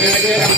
Yeah.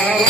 Bravo.